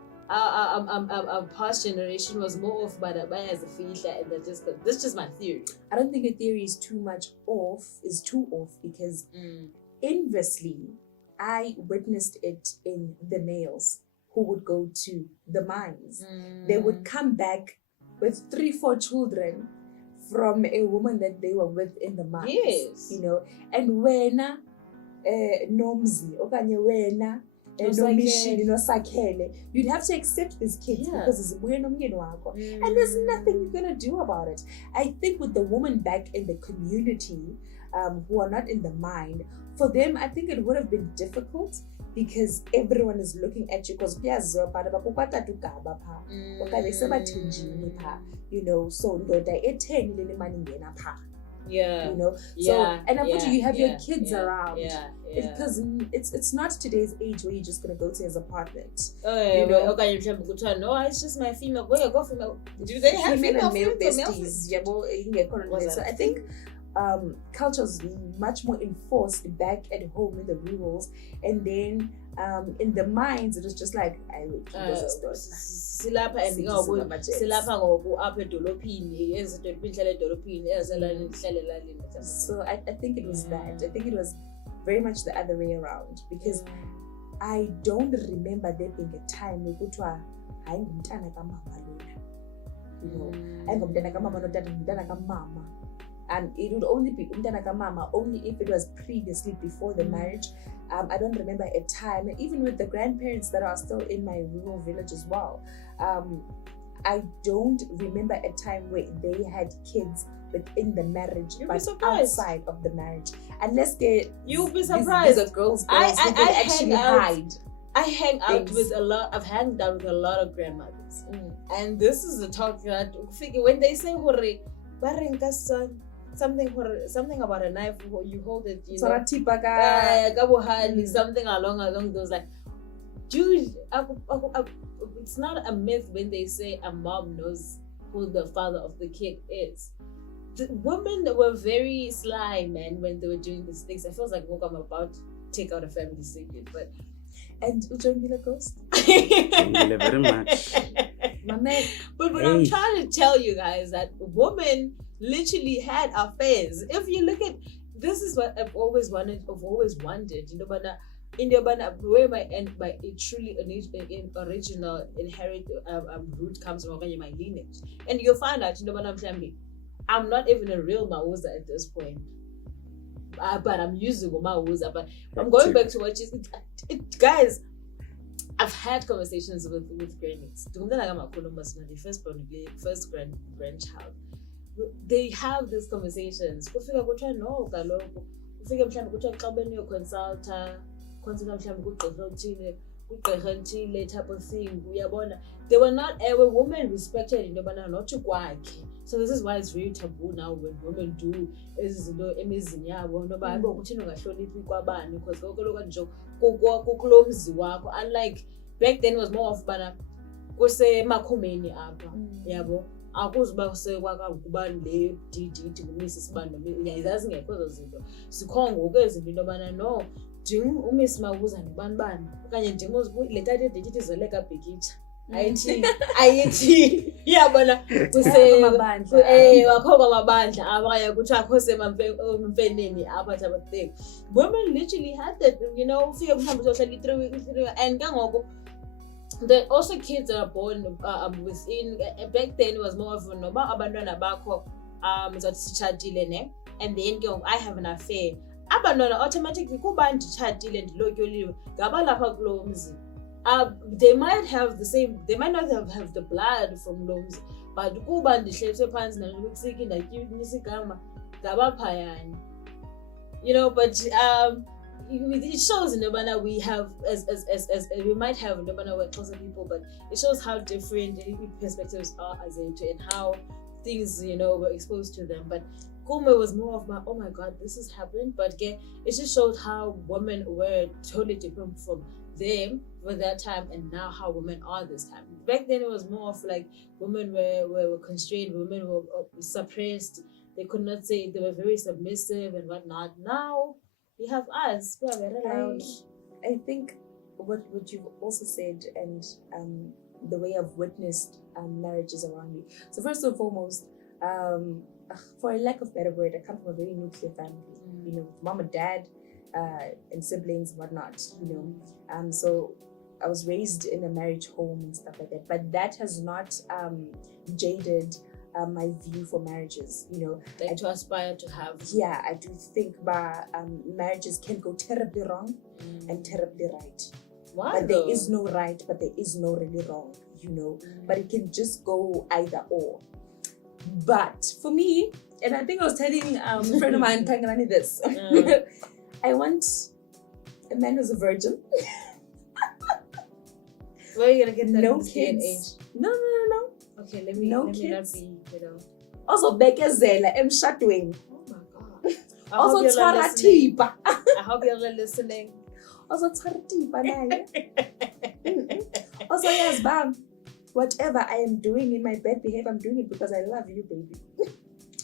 past generation was more off by as a feature, and that this is just my theory. I don't think a theory is too off because inversely, I witnessed it in the males who would go to the mines. They would come back with 3-4 children from a woman that they were with in the mines. Yes. You know, and wena nomzi okanye wena mission, you know, sakhele, you'd have to accept these kids because it's and there's nothing you're gonna do about it. I think with the woman back in the community who are not in the mine, for them I think it would have been difficult because everyone is looking at you because you know, so yeah, you know, so and unfortunately you have your kids around because it's not today's age where you're just gonna go to his apartment. You know, okay, no, it's just my female. Go female. Do they have female and male besties? So I think culture is much more enforced back at home in the rurals, and then in the mines it was just like silapha ngoku apha edolophini ezinto ezihlala edolophini ezihlala elalini. So I think it was that. I think it was very much the other way around because I don't remember there being a time where kuthiwa hayi ngumntana kamama lona, you know, hayi ngumntana kamama notata ngumntana kamama. And it would only be umntana kamama only if it was previously before the marriage. I don't remember a time, even with the grandparents that are still in my rural village as well. I don't remember a time where they had kids within the marriage, but outside of the marriage. Unless you'll be surprised. These girls I actually hide. I hang out with a lot. I've hanged out with a lot of grandmothers, and this is the talk that when they say something about a knife, you hold it, you know, something along those like dude, it's not a myth when they say a mom knows who the father of the kid is. The women were very sly, man, when they were doing these things. I feel like, look, I'm about to take out a family secret, but. And Ujongile Ghost? Thank you very much. My man. But what I'm trying to tell you guys, that women literally had affairs. If you look at, this is what I've always wondered, you know, but India, where my truly original inherent root comes from, my lineage, and you'll find out, you know, but I'm not even a real Mahuza at this point. But I'm using Mahuza. But I'm going back to what you guys. I've had conversations with grannies. The first grandchild. They have these conversations. Type of thing. They were not ever women respected in the not to kwakhe. So this is why it's very taboo now when women do izinto emizini yabo noba hayi ukuthi ungahloniphi kwabani because lokho nje kukulo mzi wakho. Unlike back then, it was more of bana kusemakhumeni apha yabo akuzuba sekwaka kubani le DD kumisa sibando yazazi ngekho zo zinto sikhongo ukwezinto into bana no ding uMiss Mahuza nobani bani okanye ding le tate dithi zeleka bhekitha ayithi yabona kuse mabandla wakhokwa mabandla abaya kuthi akho semamfeneni apha type of thing. Women literally had that, you know, ufike mhlawumbe uzohlala 3 weeks and kangoko. There are also kids that are born within. Back then, it was more of noba abantwana bakho sitshadile ne, and then I have an affair. Abantwana automatically kuba nditshadile ndilotyoliwe ngabalapha kulo mzi. They might have the same. They might not have the blood from Loms, but kuba ndihlelwe phansi nalokusiki ndayinyisa igama ngabaphayani. You know, but it shows in Nobana we have as we might have in Nobana we're closer people, but it shows how different the perspectives are as into and how things, you know, were exposed to them. But Kume was more of oh my god, this has happened. But it just showed how women were totally different from them for that time and now how women are this time. Back then it was more of like women were constrained, women were suppressed, they could not say, they were very submissive and whatnot. Now we have us, we are very loud. I think what you've also said and the way I've witnessed marriages around me. So first and foremost, for a lack of better word, I come from a very nuclear family. You know, mom and dad, and siblings and whatnot, you know. So I was raised in a marriage home and stuff like that. But that has not jaded my view for marriages, you know. That you aspire to have. Yeah, I do think marriages can go terribly wrong and terribly right. Why? But there is no right, but there is no really wrong, you know. But it can just go either or. But for me, and I think I was telling a friend of mine, Tanganani, this. I want a man who's a virgin. Where are you gonna get that? No kids. No. Okay, let me not be, you know. Also, bekezela emshadweni. Oh my god. Also, twaratiba. I hope you're listening. Also, twaratiba naye. Also, yes, bam. Whatever I am doing in my bad behavior, I'm doing it because I love you, baby.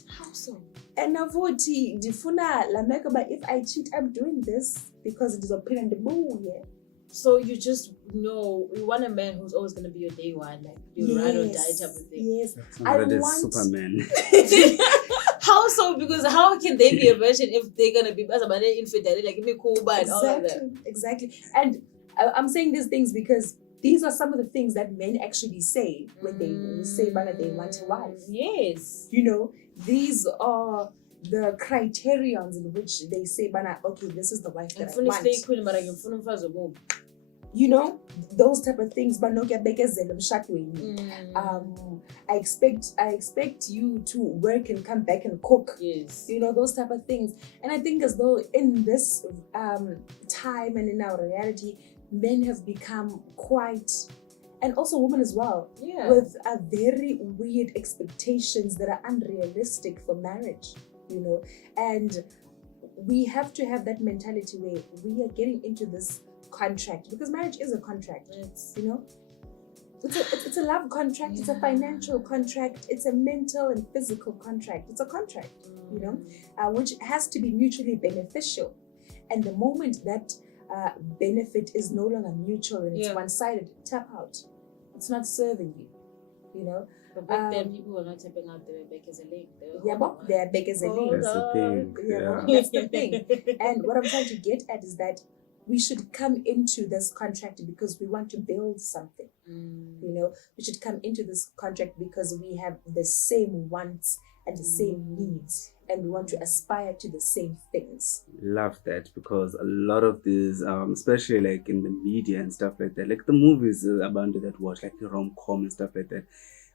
How so? And nafuthi ndifuna lameko, but if I cheat, I'm doing this because it is a pain in the boo, yeah. So you just know you want a man who's always gonna be your day one, like you ride or die type of thing. Yes, I want Superman. How so? Because how can they be a virgin if they're gonna be as about infidelity, like me cool and all of that? Exactly. And I'm saying these things because these are some of the things that men actually say when they say that they want a wife. Yes. You know, these are the criterions in which they say, okay, this is the wife that I want. You know, those type of things. I expect you to work and come back and cook. Yes. You know, those type of things. And I think as though in this time and in our reality, men have become quite, and also women as well, with a very weird expectations that are unrealistic for marriage, you know. And we have to have that mentality where we are getting into this contract, because marriage is a contract. You know, it's a love contract, it's a financial contract, it's a mental and physical contract. It's a contract, you know, which has to be mutually beneficial. And the moment that benefit is no longer mutual and it's one-sided, tap out. It's not serving you, you know. But back then, people were not tapping out their back as a leg. Their back as a leg. That's the thing. That's the thing. And what I'm trying to get at is that we should come into this contract because we want to build something. You know, we should come into this contract because we have the same wants and the same needs, and we want to aspire to the same things. Love that, because a lot of these, especially like in the media and stuff like that, like the movies about that watch, like the rom-com and stuff like that.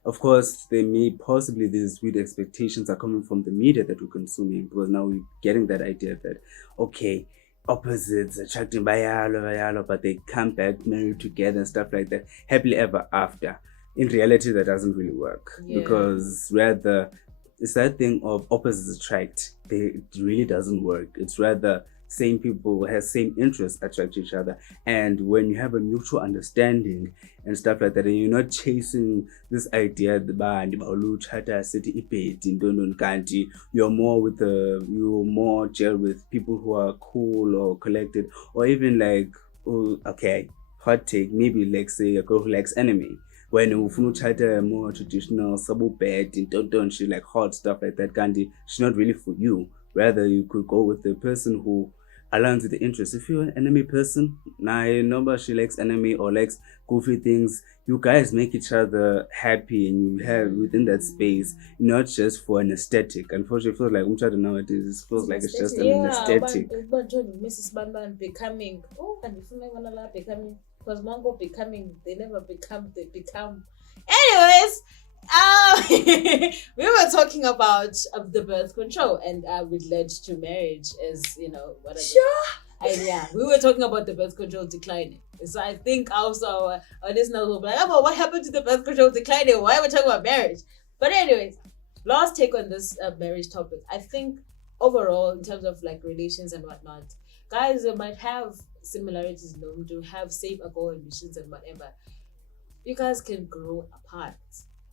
Of course, they may possibly these weird expectations are coming from the media that we're consuming, because now we're getting that idea that, okay, opposites attracting bayalo, but they come back married together and stuff like that, happily ever after. In reality, that doesn't really work, because rather it's that thing of opposites attract. It really doesn't work. It's rather same people who have same interests attract each other, and when you have a mutual understanding and stuff like that, and you're not chasing this idea that you're more gel with people who are cool or collected, or even like, okay, hot take, maybe like say a girl who likes anime. When you chat more traditional sabo bed don't she like hot stuff like that, Gandhi, she's not really for you. Rather, you could go with the person who aligns with the interest. If you're an anime person, nobody she likes anime or likes goofy things, you guys make each other happy, and you have within that space, not just for an aesthetic. Unfortunately, it feels like nowadays feels like it's just an aesthetic. But Mrs. Banban becoming, and if you never becoming, because Mongo becoming, they never become, they become. Anyways, we were talking about the birth control, and which led to marriage, as you know, whatever. And we were talking about the birth control declining. So I think also our listeners will be like, but what happened to the birth control declining? Why are we talking about marriage? But anyways, last take on this marriage topic. I think overall, in terms of like relations and whatnot, guys might have similarities, to have same goal ambitions and whatever. You guys can grow apart.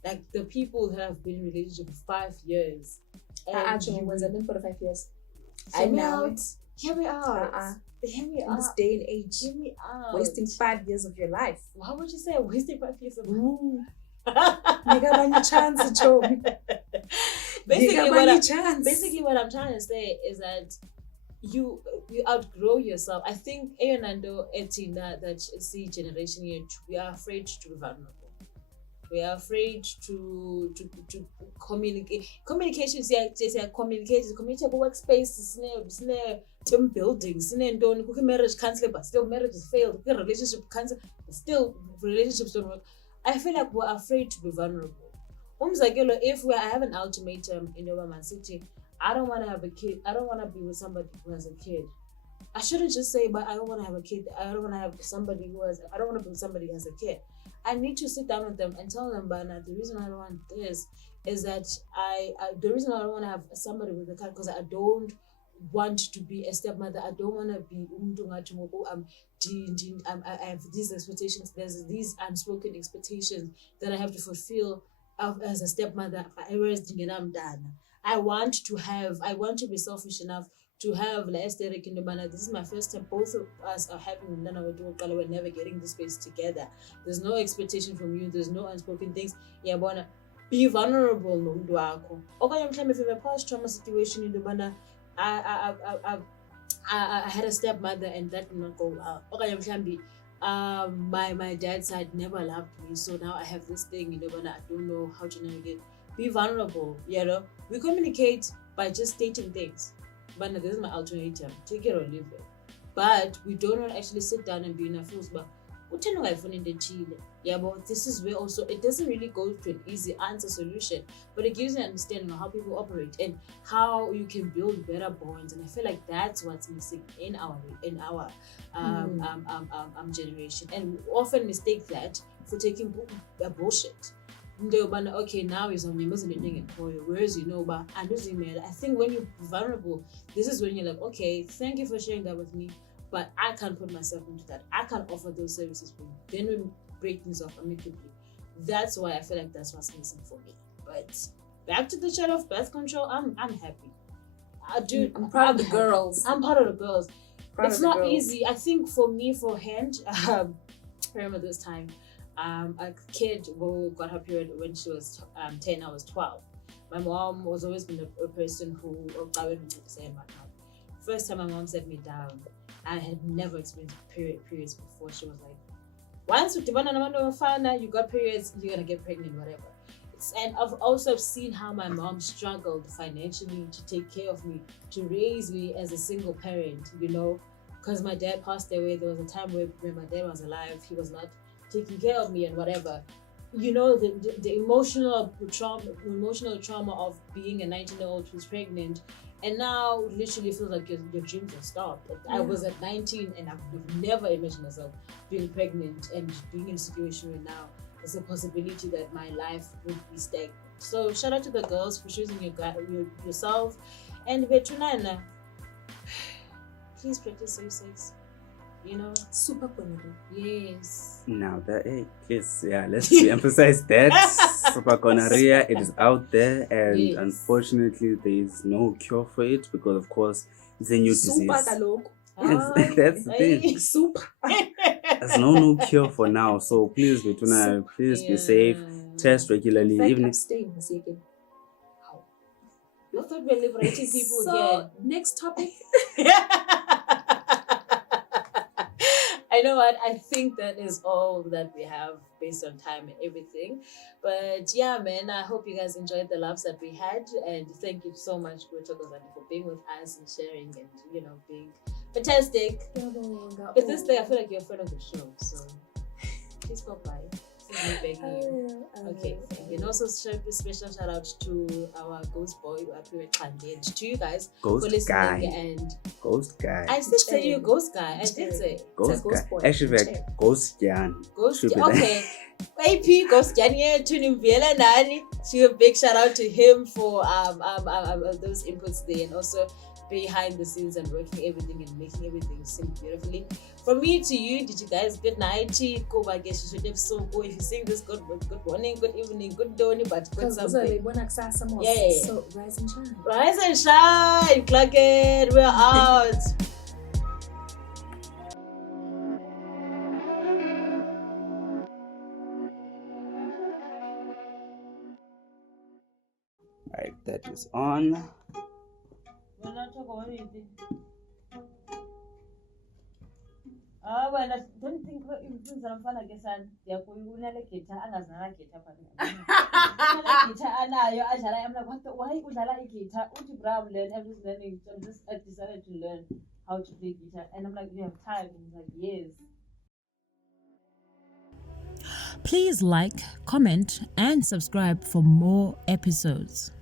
Like the people who have been in a relationship for 5 years. Actually, ones have been for 5 years. Hear me out. Hear me out. In this day and age, Hear me out. wasting 5 years of your life. Why would you say wasting 5 years of chance, Basically, what I'm trying to say is that you outgrow yourself. I think Ayonando Etina that see generation here, we are afraid to be vulnerable. We are afraid to communicate. Communication is community workspace, team buildings, marriage cancel, but still marriage is failed. Relationship cancel, but still relationships don't work. I feel like we're afraid to be vulnerable. If I have an ultimatum in Oberman City, I don't want to have a kid. I don't want to be with somebody who has a kid. I shouldn't just say, but I don't want to have a kid. I don't want to have somebody I don't want to be with somebody who has a kid. I need to sit down with them and tell them, but the reason I don't want this is that the reason I don't want to have somebody with a kid, because I don't want to be a stepmother. I don't want to be I have these expectations. There's these unspoken expectations that I have to fulfill as a stepmother. I want to be selfish enough to have this is my first time. Both of us are having we're never getting this space together. There's no expectation from you, there's no unspoken things. Be vulnerable no mntu wakho. Okanye mhlawumbe if you're in a post-trauma situation I had a stepmother and that did not go well. Okanye mhlawumbe my dad's side never loved me, so now I have this thing I don't know how to navigate. Be vulnerable, we communicate by just stating things. But this is my ultimatum, take it or leave it. But we don't actually sit down and be in our feels, but this is where also it doesn't really go to an easy answer solution, but it gives you an understanding of how people operate and how you can build better bonds. And I feel like that's what's missing in our generation, and we often mistake that for taking bullshit. Okay, now is on whereas but I think when you're vulnerable, this is when you're like, okay, thank you for sharing that with me, but I can't put myself into that. I can't offer those services for you. Then we break things off amicably. That's why I feel like that's what's missing for me. But back to the chat of birth control, I'm happy. I'm proud of the girls. I'm part of the girls. It's not girls. easy. I think for me, for hand, I remember this time, a kid who got her period when she was 10, I was 12. My mom was always been a person who I wouldn't say in my time. First time my mom set me down, I had never experienced periods before. She was like, once you got periods, you're gonna get pregnant, whatever. And I've also seen how my mom struggled financially to take care of me, to raise me as a single parent, because my dad passed away. There was a time where my dad was alive, he was not taking care of me and whatever. The emotional trauma of being a 19-year-old who's pregnant, and now literally feels like your dreams have stopped. I was at 19 and I would never imagine myself being pregnant and being in a situation where now there's a possibility that my life would be stagnant. So shout out to the girls for choosing yourself. And Betunana, please practice safe sex. Super gonorrhea. Yes. Now let's emphasize that. Super gonorrhea, it is out there, and Yes. unfortunately there is no cure for it, because of course it's a new disease. Super kaloko. That's the thing. Super. There's no cure for now, so please be safe, test regularly. Even Even abstain, mistaken. I thought we're liberating people So, next topic. I know what, I think that is all that we have based on time and everything. But yeah, man, I hope you guys enjoyed the laughs that we had, and thank you so much, Thokozani, for being with us and sharing and being fantastic. But this day I feel like you're a friend of the show, so please go by. Okay, and also special shout out to our ghost boy Aphiwe Xanti, and to you guys for listening. And Ghostguy. I did say you Ghostguy. I did say Ghostguy. Actually, Ghostguy. Okay. AP Ghostguy to Nani. So a big shout out to him for those inputs there, and also behind the scenes and working everything and making everything seem beautifully. From me to you, did you guys good night? If you sing this, good morning, good evening, good day, but good something. Yeah. So rise and shine. Rise and shine, clock it, we're out. Right, that is on. Well, I don't think influencer amfana ke sana. Yakuyuna le guitar angazana guitar phana. Guitar anayo adlala. I'm like, why udlala guitar? Uthi bro, I'm just learning. I decided to learn how to play guitar, and I'm like, you have time? And he's like, yes. Please like, comment, and subscribe for more episodes.